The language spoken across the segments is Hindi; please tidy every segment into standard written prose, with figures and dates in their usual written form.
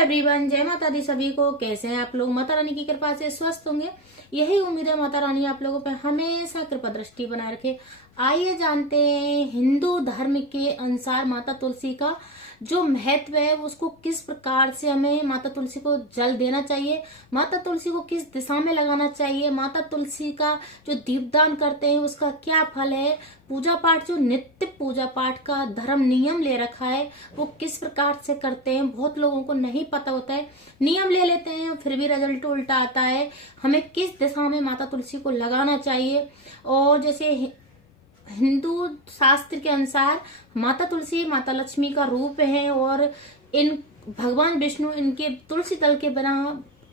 एवरीवन, जय माता दी सभी को। कैसे हैं आप लोग? माता रानी की कृपा से स्वस्थ होंगे, यही उम्मीद है। माता रानी आप लोगों पर हमेशा कृपा दृष्टि बनाए रखे। आइए जानते हैं हिंदू धर्म के अनुसार माता तुलसी का जो महत्व है उसको किस प्रकार से हमें माता तुलसी को जल देना चाहिए, माता तुलसी को किस दिशा में लगाना चाहिए, माता तुलसी का जो दीपदान करते हैं उसका क्या फल है, पूजा पाठ जो नित्य पूजा पाठ का धर्म नियम ले रखा है वो किस प्रकार से करते हैं। बहुत लोगों को नहीं पता होता है, नियम ले लेते हैं फिर भी रिजल्ट उल्टा आता है। हमें किस दिशा में माता तुलसी को लगाना चाहिए। और जैसे हिंदू शास्त्र के अनुसार माता तुलसी माता लक्ष्मी का रूप है और इन भगवान विष्णु इनके तुलसी दल के बिना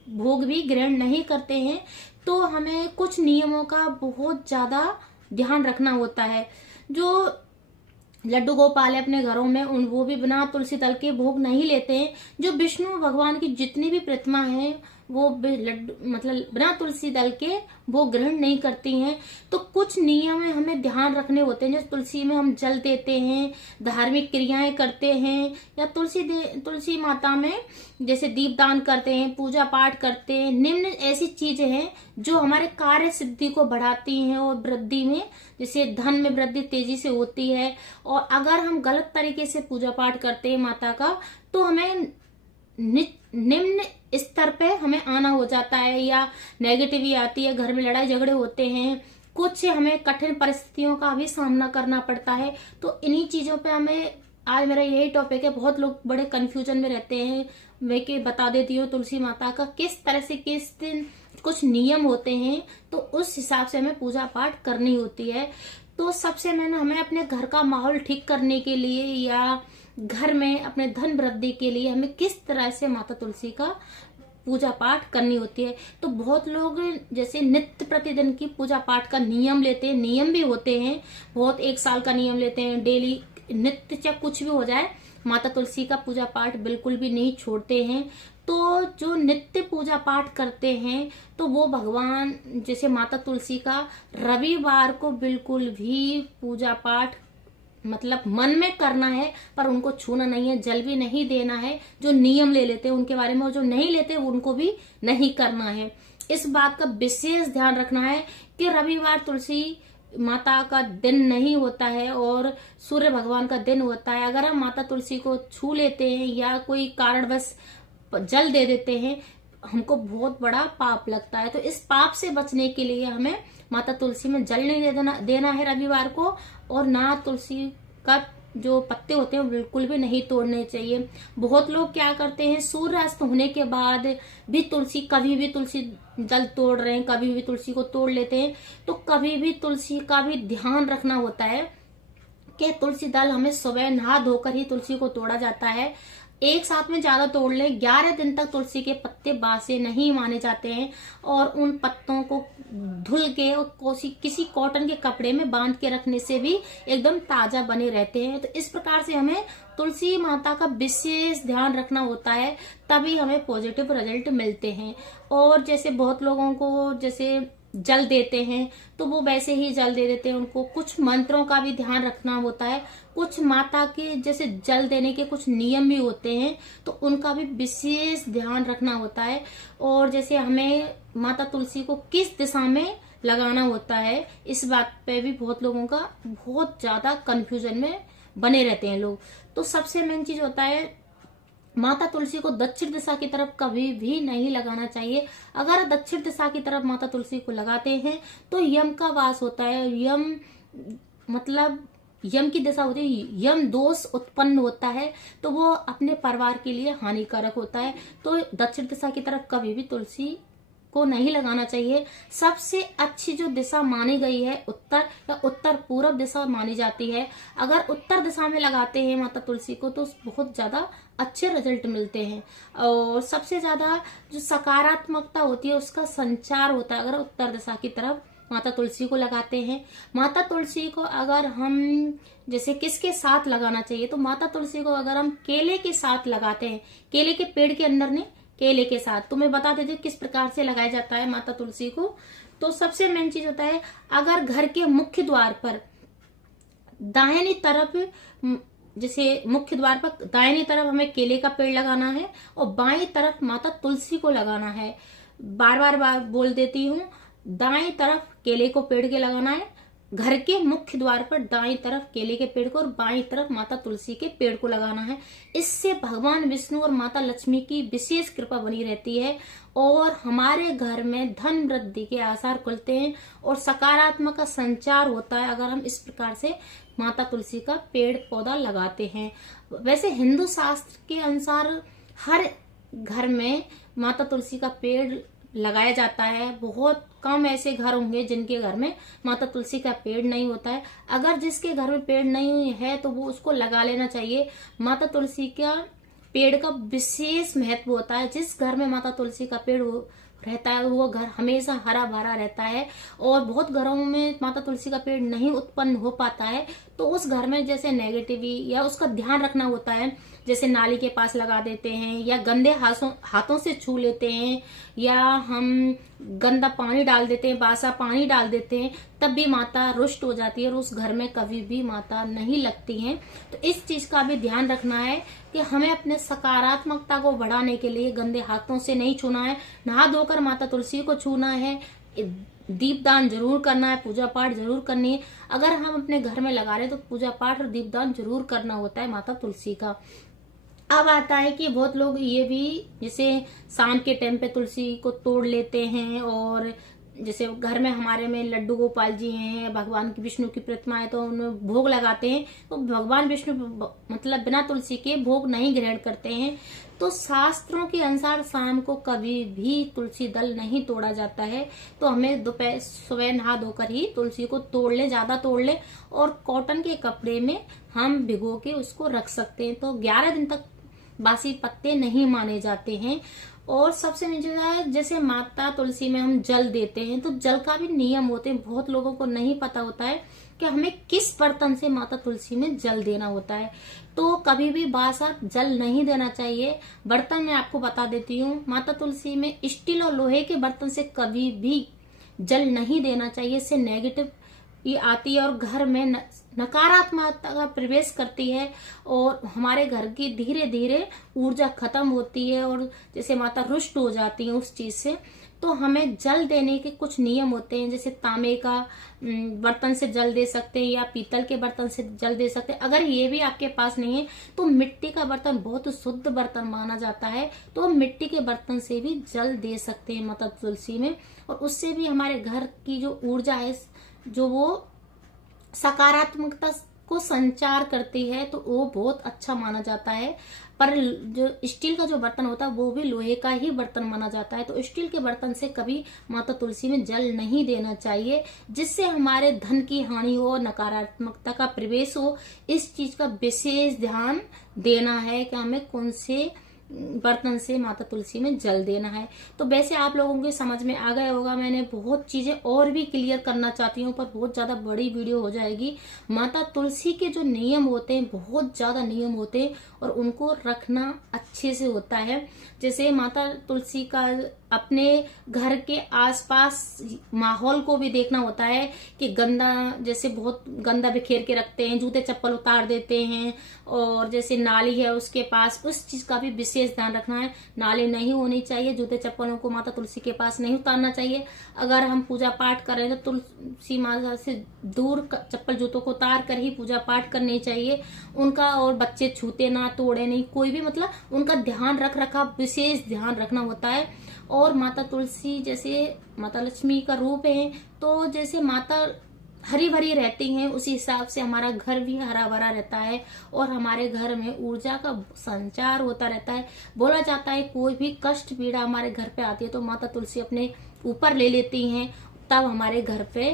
भोग भी ग्रहण नहीं करते हैं। तो हमें कुछ नियमों का बहुत ज्यादा ध्यान रखना होता है। जो लड्डू गोपाल है अपने घरों में वो भी बिना तुलसी दल के भोग नहीं लेते हैं। जो विष्णु भगवान की जितनी भी प्रतिमा है वो लड्डू मतलब बिना तुलसी दल के भोग ग्रहण नहीं करती हैं। तो कुछ नियम है हमें ध्यान रखने होते हैं। जैसे तुलसी में हम जल देते हैं, धार्मिक क्रियाएं करते हैं, या तुलसी माता में जैसे दीपदान करते हैं, पूजा पाठ करते हैं। निम्न ऐसी चीजें हैं जो हमारे कार्य सिद्धि को बढ़ाती हैं और वृद्धि में जैसे धन में वृद्धि तेजी से होती है। और अगर हम गलत तरीके से पूजा पाठ करते हैं माता का तो हमें निम्न स्तर पे हमें आना हो जाता है या नेगेटिविटी आती है, घर में लड़ाई झगड़े होते हैं, कुछ हमें कठिन परिस्थितियों का भी सामना करना पड़ता है। तो इन्हीं चीजों पे हमें आज मेरा यही टॉपिक है। बहुत लोग बड़े कंफ्यूजन में रहते हैं। मैं के बता देती हूँ तुलसी माता का किस तरह से किस दिन कुछ नियम होते हैं तो उस हिसाब से हमें पूजा पाठ करनी होती है। तो सबसे मैंने हमें अपने घर का माहौल ठीक करने के लिए या घर में अपने धन वृद्धि के लिए हमें किस तरह से माता तुलसी का पूजा पाठ करनी होती है। तो बहुत लोग जैसे नित्य प्रतिदिन की पूजा पाठ का नियम लेते हैं, नियम भी होते हैं बहुत, 1 साल का नियम लेते हैं, डेली नित्य चाहे कुछ भी हो जाए माता तुलसी का पूजा पाठ बिल्कुल भी नहीं छोड़ते हैं। तो जो नित्य पूजा पाठ करते हैं तो वो भगवान जैसे माता तुलसी का रविवार को बिल्कुल भी पूजा पाठ मतलब मन में करना है पर उनको छूना नहीं है, जल भी नहीं देना है। जो नियम ले लेते हैं उनके बारे में, और जो नहीं लेते उनको भी नहीं करना है। इस बात का विशेष ध्यान रखना है कि रविवार तुलसी माता का दिन नहीं होता है और सूर्य भगवान का दिन होता है। अगर हम माता तुलसी को छू लेते हैं या कोई कारणवश जल दे देते हैं हमको बहुत बड़ा पाप लगता है। तो इस पाप से बचने के लिए हमें माता तुलसी में जल नहीं देना है रविवार को, और ना तुलसी का जो पत्ते होते हैं वो बिल्कुल भी नहीं तोड़ने चाहिए। बहुत लोग क्या करते हैं सूर्यास्त होने के बाद भी तुलसी कभी भी तुलसी जल तोड़ रहे हैं, कभी भी तुलसी को तोड़ लेते हैं। तो कभी भी तुलसी का भी ध्यान रखना होता है कि तुलसी दल हमें सुबह नहा धोकर ही तुलसी को तोड़ा जाता है। एक साथ में ज्यादा तोड़ ले, 11 दिन तक तुलसी के पत्ते बासे नहीं माने जाते हैं और उन पत्तों को धुल के किसी कॉटन के कपड़े में बांध के रखने से भी एकदम ताजा बने रहते हैं। तो इस प्रकार से हमें तुलसी माता का विशेष ध्यान रखना होता है, तभी हमें पॉजिटिव रिजल्ट मिलते हैं। और जैसे बहुत लोगों को जैसे जल देते हैं तो वो वैसे ही जल दे देते हैं, उनको कुछ मंत्रों का भी ध्यान रखना होता है। कुछ माता के जैसे जल देने के कुछ नियम भी होते हैं तो उनका भी विशेष ध्यान रखना होता है। और जैसे हमें माता तुलसी को किस दिशा में लगाना होता है इस बात पे भी बहुत लोगों का बहुत ज्यादा कंफ्यूजन में बने रहते हैं लोग। तो सबसे मेन चीज होता है माता तुलसी को दक्षिण दिशा की तरफ कभी भी नहीं लगाना चाहिए। अगर दक्षिण दिशा की तरफ माता तुलसी को लगाते हैं तो यम का वास होता है। यम मतलब यम की दिशा होती है, यम दोष उत्पन्न होता है तो वो अपने परिवार के लिए हानिकारक होता है। तो दक्षिण दिशा की तरफ कभी भी तुलसी को नहीं लगाना चाहिए। सबसे अच्छी जो दिशा मानी गई है उत्तर या उत्तर पूर्व दिशा मानी जाती है। अगर उत्तर दिशा में लगाते हैं माता तुलसी को तो बहुत ज्यादा अच्छे रिजल्ट मिलते हैं और सबसे ज्यादा जो सकारात्मकता होती है उसका संचार होता है अगर उत्तर दिशा की तरफ माता तुलसी को लगाते हैं। माता तुलसी को अगर हम जैसे किसके साथ लगाना चाहिए तो माता तुलसी को अगर हम केले के साथ लगाते हैं, केले के पेड़ के अंदर ने केले के साथ, तो मैं बता देती हूँ किस प्रकार से लगाया जाता है माता तुलसी को। तो सबसे मेन चीज होता है अगर घर के मुख्य द्वार पर दाहिनी तरफ जैसे मुख्य द्वार पर दाहिनी तरफ हमें केले का पेड़ लगाना है और बाईं तरफ माता तुलसी को लगाना है। बार बार बोल देती हूँ, दाईं तरफ केले को पेड़ के लगाना है, घर के मुख्य द्वार पर दाईं तरफ केले के पेड़ को और बाईं तरफ माता तुलसी के पेड़ को लगाना है। इससे भगवान विष्णु और माता लक्ष्मी की विशेष कृपा बनी रहती है और हमारे घर में धन वृद्धि के आसार खुलते हैं और सकारात्मक का संचार होता है अगर हम इस प्रकार से माता तुलसी का पेड़ पौधा लगाते हैं। वैसे हिंदू शास्त्र के अनुसार हर घर में माता तुलसी का पेड़ लगाया जाता है। बहुत कम ऐसे घर होंगे जिनके घर में माता तुलसी का पेड़ नहीं होता है। अगर जिसके घर में पेड़ नहीं है तो वो उसको लगा लेना चाहिए। माता तुलसी का पेड़ का विशेष महत्व होता है। जिस घर में माता तुलसी का पेड़ रहता है वो घर हमेशा हरा भरा रहता है और बहुत घरों में माता तुलसी का पेड़ नहीं उत्पन्न हो पाता है तो उस घर में जैसे नेगेटिविटी या उसका ध्यान रखना होता है, जैसे नाली के पास लगा देते हैं या गंदे हाथों से छू लेते हैं या हम गंदा पानी डाल देते हैं, बासा पानी डाल देते हैं, तब भी माता रुष्ट हो जाती है और उस घर में कभी भी माता नहीं लगती हैं। तो इस चीज का भी ध्यान रखना है कि हमें अपने सकारात्मकता को बढ़ाने के लिए गंदे हाथों से नहीं छूना है, नहा धोकर माता तुलसी को छूना है, दीपदान जरूर करना है, पूजा पाठ जरूर करनी है। अगर हम अपने घर में लगा रहे हैं तो पूजा पाठ और दीपदान जरूर करना होता है माता तुलसी का। अब आता है कि बहुत लोग ये भी जैसे शाम के टाइम पे तुलसी को तोड़ लेते हैं और जैसे घर में हमारे में लड्डू गोपाल जी हैं, भगवान की विष्णु की प्रतिमा है तो उनमें भोग लगाते हैं तो भगवान विष्णु मतलब बिना तुलसी के भोग नहीं ग्रहण करते हैं। तो शास्त्रों के अनुसार शाम को कभी भी तुलसी दल नहीं तोड़ा जाता है। तो हमें दोपहर सुबह नहा धोकर ही तुलसी को तोड़ ले, ज्यादा तोड़ ले और कॉटन के कपड़े में हम भिगो के उसको रख सकते हैं। तो 11 दिन तक बासी पत्ते नहीं माने जाते हैं। और सबसे नीचे जैसे माता तुलसी में हम जल देते हैं तो जल का भी नियम होते हैं। बहुत लोगों को नहीं पता होता है कि हमें किस बर्तन से माता तुलसी में जल देना होता है। तो कभी भी बासा जल नहीं देना चाहिए। बर्तन मैं आपको बता देती हूँ, माता तुलसी में स्टील और लोहे के बर्तन से कभी भी जल नहीं देना चाहिए। इससे नेगेटिव ये आती है और घर में नकारात्मकता का प्रवेश करती है और हमारे घर की धीरे धीरे ऊर्जा खत्म होती है और जैसे माता रुष्ट हो जाती है उस चीज से। तो हमें जल देने के कुछ नियम होते हैं, जैसे तांबे का बर्तन से जल दे सकते हैं या पीतल के बर्तन से जल दे सकते हैं। अगर ये भी आपके पास नहीं है तो मिट्टी का बर्तन बहुत शुद्ध बर्तन माना जाता है, तो हम मिट्टी के बर्तन से भी जल दे सकते हैं माता तुलसी में और उससे भी हमारे घर की जो ऊर्जा है जो वो सकारात्मकता को संचार करती है तो वो बहुत अच्छा माना जाता है। पर जो स्टील का जो बर्तन होता है वो भी लोहे का ही बर्तन माना जाता है। तो स्टील के बर्तन से कभी माता तुलसी में जल नहीं देना चाहिए, जिससे हमारे धन की हानि हो, नकारात्मकता का प्रवेश हो। इस चीज का विशेष ध्यान देना है कि हमें कौन से बर्तन से माता तुलसी में जल देना है। तो वैसे आप लोगों के समझ में आ गया होगा। मैंने बहुत चीजें और भी क्लियर करना चाहती हूँ पर बहुत ज्यादा बड़ी वीडियो हो जाएगी। माता तुलसी के जो नियम होते हैं बहुत ज्यादा नियम होते हैं और उनको रखना अच्छे से होता है। जैसे माता तुलसी का अपने घर के आसपास माहौल को भी देखना होता है कि गंदा, जैसे बहुत गंदा बिखेर के रखते हैं, जूते चप्पल उतार देते हैं और जैसे नाली है उसके पास, उस चीज का भी विशेष ध्यान रखना है। नाली नहीं होनी चाहिए, जूते चप्पलों को माता तुलसी के पास नहीं उतारना चाहिए। अगर हम पूजा पाठ कर रहे हैं तो तुलसी माता से दूर चप्पल जूतों को उतार कर ही पूजा पाठ करनी चाहिए उनका। और बच्चे छूते ना, तोड़े नहीं, कोई भी मतलब उनका ध्यान रख रखा विशेष ध्यान रखना होता है। और माता तुलसी जैसे माता लक्ष्मी का रूप है तो जैसे माता हरी भरी रहती हैं उसी हिसाब से हमारा घर भी हरा भरा रहता है और हमारे घर में ऊर्जा का संचार होता रहता है। बोला जाता है कोई भी कष्ट पीड़ा हमारे घर पे आती है तो माता तुलसी अपने ऊपर ले लेती हैं, तब हमारे घर पे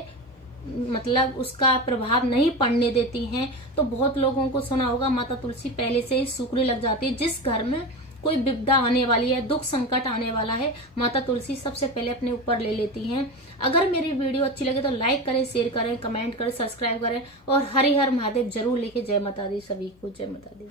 मतलब उसका प्रभाव नहीं पड़ने देती हैं। तो बहुत लोगों को सुना होगा माता तुलसी पहले से ही सूखने लग जाती है। जिस घर में कोई विपदा आने वाली है, दुख संकट आने वाला है, माता तुलसी सबसे पहले अपने ऊपर ले लेती हैं। अगर मेरी वीडियो अच्छी लगे तो लाइक करें, शेयर करें, कमेंट करें, सब्सक्राइब करें और हरि हर महादेव जरूर लिखे। जय माता दी, सभी को जय माता दी।